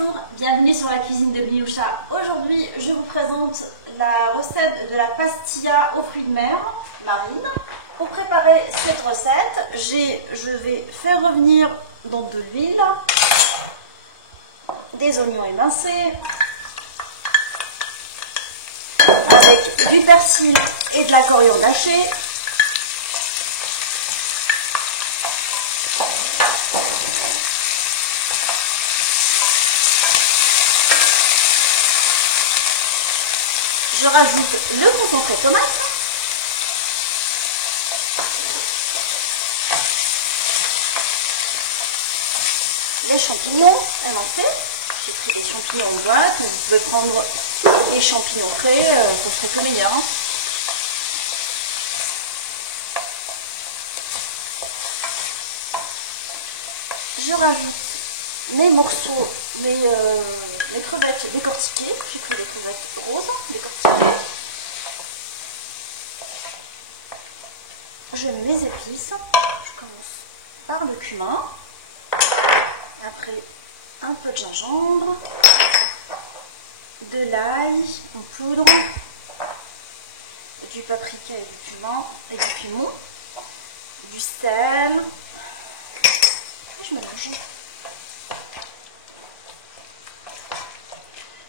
Bonjour, bienvenue sur la cuisine de Bioucha. Aujourd'hui, je vous présente la recette de la pastilla aux fruits de mer marine. Pour préparer cette recette, je vais faire revenir dans de l'huile, des oignons émincés, avec du persil et de la coriandre hachée. Je rajoute le concentré de tomate, les champignons émincés. J'ai pris des champignons en boîte, mais vous pouvez prendre des champignons frais, ça serait que meilleur. Je rajoute mes morceaux, mes crevettes décortiquées. J'ai pris des crevettes roses décortiquées. Je mets mes épices. Je commence par le cumin. Après, un peu de gingembre, de l'ail en poudre, du paprika et du piment, du sel. Et je mélange.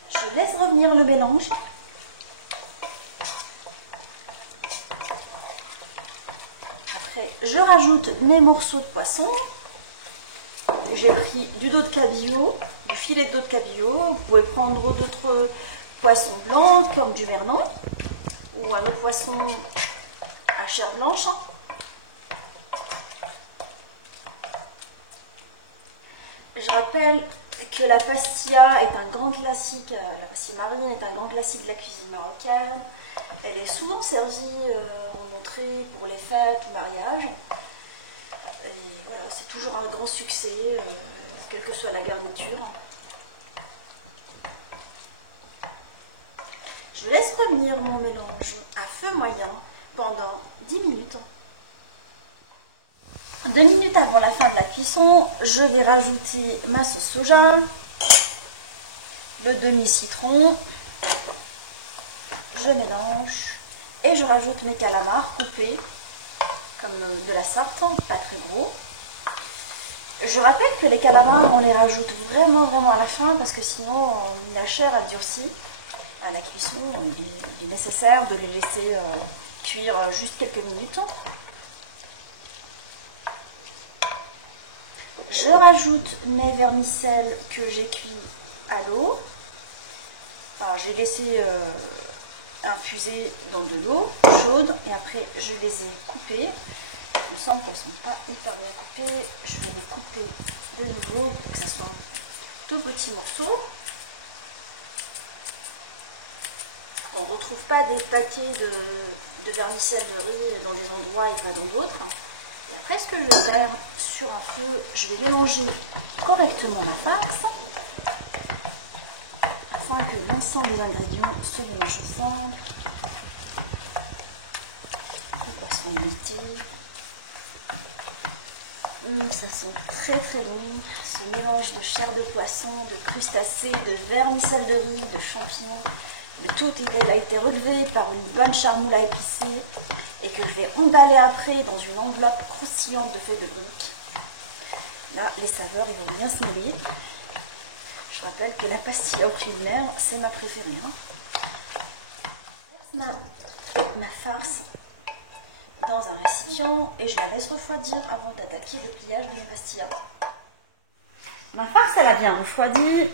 Je laisse revenir le mélange. Après, je rajoute mes morceaux de poisson. J'ai pris du dos de cabillaud, du filet de dos de cabillaud. Vous pouvez prendre d'autres poissons blancs comme du merlan ou un autre poisson à chair blanche. Je rappelle que la pastilla est un grand classique, la pastilla marine est un grand classique de la cuisine marocaine. Elle est souvent servie en entrée pour les fêtes ou mariages. Et voilà, c'est toujours un grand succès, quelle que soit la garniture. Je laisse revenir mon mélange à feu moyen pendant 10 minutes. 2 minutes avant la fin de la cuisson, je vais rajouter ma sauce soja, le demi-citron, je mélange et je rajoute mes calamars coupés comme de la sorte, pas très gros. Je rappelle que les calamars, on les rajoute vraiment à la fin parce que sinon la chair a durci. À la cuisson, il est nécessaire de les laisser cuire juste quelques minutes. Je rajoute mes vermicelles que j'ai cuits à l'eau. J'ai laissé infuser dans de l'eau chaude et après je les ai coupées. Il me semble qu'elles ne sont pas hyper bien coupées. Je vais les couper de nouveau pour que ce soit tout petits morceaux. On ne retrouve pas des paquets de vermicelles de riz dans des endroits et pas dans d'autres. Et après, ce que je vais faire sur un feu, je vais mélanger correctement la farce afin que l'ensemble des ingrédients se mélangent ensemble. Le poisson limité. Ça sent très bon. Ce mélange de chair de poisson, de crustacés, de vermicelles de riz, de champignons. Tout a été relevé par une bonne charmoule à épicer et que je vais emballer après dans une enveloppe croustillante de feuilles de briques. Là, les saveurs ils vont bien se mêler. Je rappelle que la pastilla aux fruits de mer, c'est ma préférée. Ma farce dans un récipient et je la laisse refroidir avant d'attaquer le pliage de mes pastillas. Ma farce, elle a bien refroidi.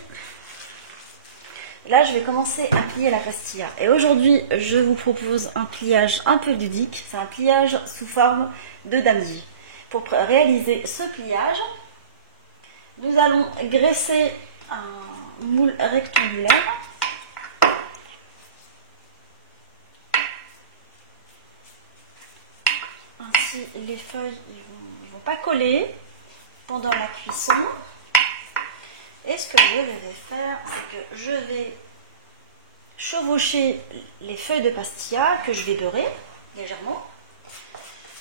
Là, je vais commencer à plier la pastilla. Et aujourd'hui, je vous propose un pliage un peu ludique. C'est un pliage sous forme de damji. Pour réaliser ce pliage, nous allons graisser un moule rectangulaire. Ainsi, les feuilles ne vont pas coller pendant la cuisson. Et ce que je vais faire, c'est que je vais chevaucher les feuilles de pastilla que je vais beurrer légèrement.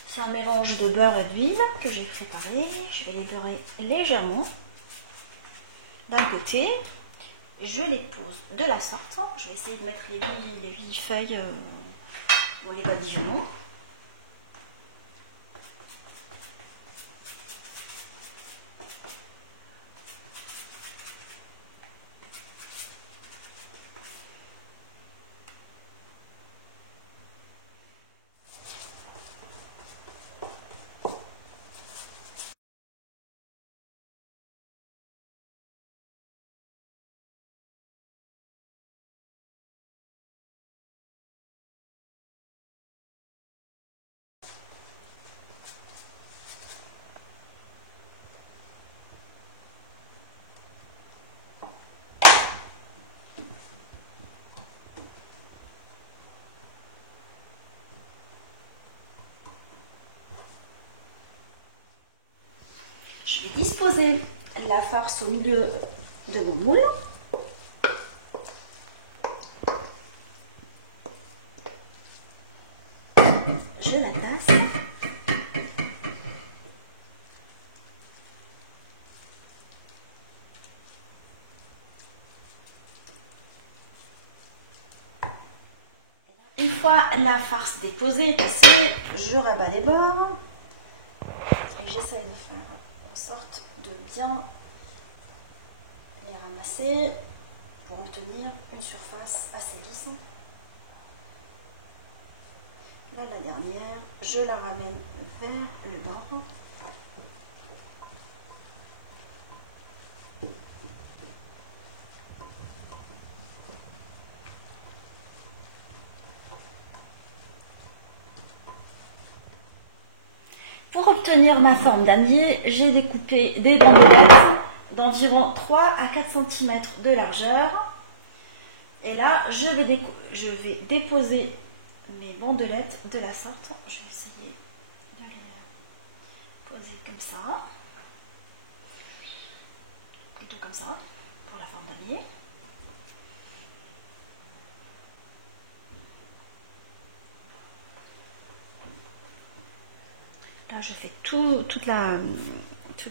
C'est un mélange de beurre et d'huile que j'ai préparé. Je vais les beurrer légèrement d'un côté je les pose de la sorte. Je vais essayer de mettre les 8 feuilles dans les badigeons. Je vais disposer la farce au milieu de mon moule. Je la tasse. Une fois la farce déposée, tassée, je rabats les bords. Et j'essaye de faire en sorte de bien les ramasser pour obtenir une surface assez lisse. Là, la dernière, je la ramène vers le bord. Pour obtenir ma forme damier, j'ai découpé des bandelettes d'environ 3 à 4 cm de largeur. Et là, je vais déposer mes bandelettes de la sorte. Je vais essayer de les poser comme ça. Plutôt comme ça, pour la forme damier. Là, je fais toute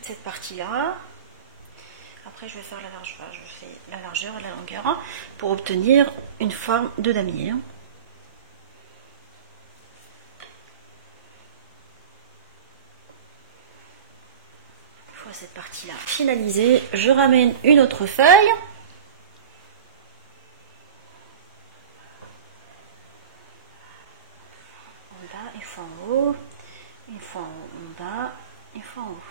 cette partie-là. Après, je vais faire la largeur. Je fais la largeur et la longueur pour obtenir une forme de damier. Une fois cette partie-là finalisée, je ramène une autre feuille. En bas, une fois en haut. Une fois en bas, une fois en haut.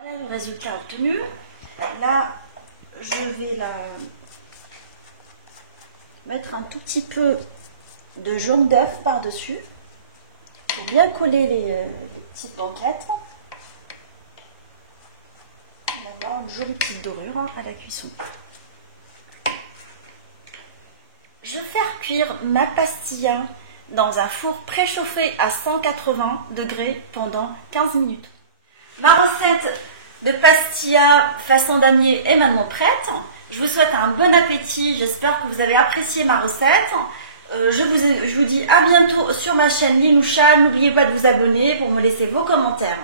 Voilà le résultat obtenu. Là, je vais mettre un tout petit peu de jaune d'œuf par-dessus pour bien coller les petites banquettes. On va avoir une jolie petite dorure à la cuisson. Je vais faire cuire ma pastilla dans un four préchauffé à 180 degrés pendant 15 minutes. Ma recette de pastilla façon damier est maintenant prête. Je vous souhaite un bon appétit. J'espère que vous avez apprécié ma recette. Je vous dis à bientôt sur ma chaîne Linoucha. N'oubliez pas de vous abonner pour me laisser vos commentaires.